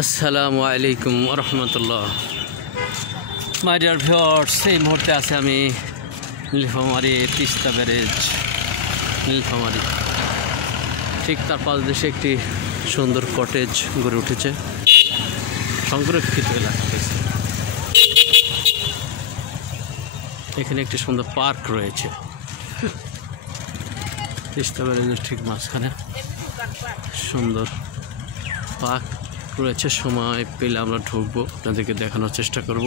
আসসালামু আলাইকুম রহমতুল্লাহ। My dear viewers, এই মুহূর্তে আছে আমি নীলফামারী তিস্তা ব্যারেজ। নীলফামারী ঠিক তার পাশ দেশে একটি সুন্দর কটেজ গড়ে উঠেছে, সংরক্ষিত এলাকা। এখানে একটি সুন্দর পার্ক রয়েছে তিস্তা ব্যারেজের ঠিক মাঝখানে। সুন্দর পার্ক রয়েছে, সময় পেলে আমরা ঢুকবো, আপনাদেরকে দেখানোর চেষ্টা করব।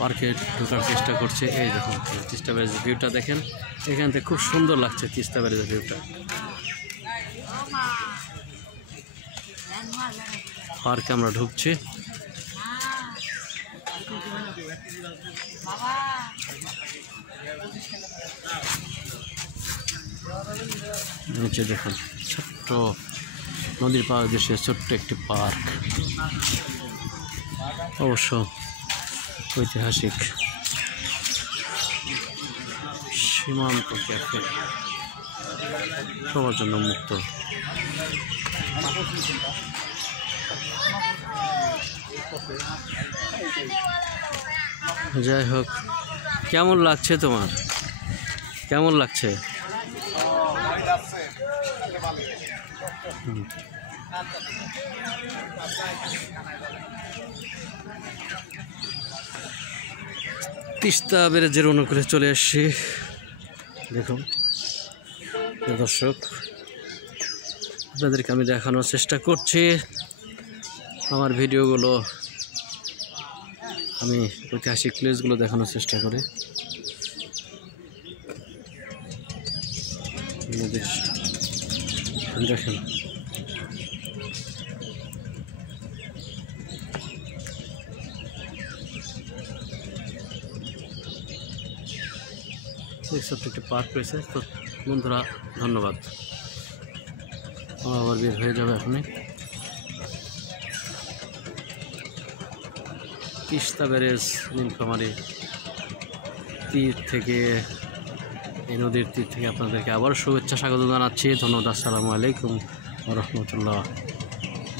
পার্কে ঢোকার চেষ্টা করছে। এই দেখুন তিস্তা ব্যারেজের ভিউটা দেখেন, এখান থেকে খুব সুন্দর লাগছে তিস্তা ব্যারেজের ভিউটা। পার্কে আমরা ঢুকছি। নিচে দেখুন ছোট্ট নদীর পাড় দেশে ছোট্ট একটি পার্ক, অবশ্য ঐতিহাসিক। সীমান্ত ক্যাফে সবার জন্য মুক্ত। যাই হোক, কেমন লাগছে তোমার? কেমন লাগছে? তিস্তা ব্যারেজের অনুকূলে চলে এসেছি। দেখুন দর্শক, আপনাদেরকে আমি দেখানোর চেষ্টা করছি। আমার ভিডিওগুলো আমি ঐতিহাসিক প্লেসগুলো দেখানোর চেষ্টা করি। দেখেন ছোট্ট একটি পার্ক রয়েছে। তো বন্ধুরা ধন্যবাদ, আবার বের হয়ে যাবে এখনই। তিস্তা ব্যারেজ নীলফামারী তীর থেকে, এই নদীর তীর থেকে আপনাদেরকে আবার শুভেচ্ছা স্বাগত জানাচ্ছি। ধন্যবাদ। আসসালামু আলাইকুম ওয়া রাহমাতুল্লাহ।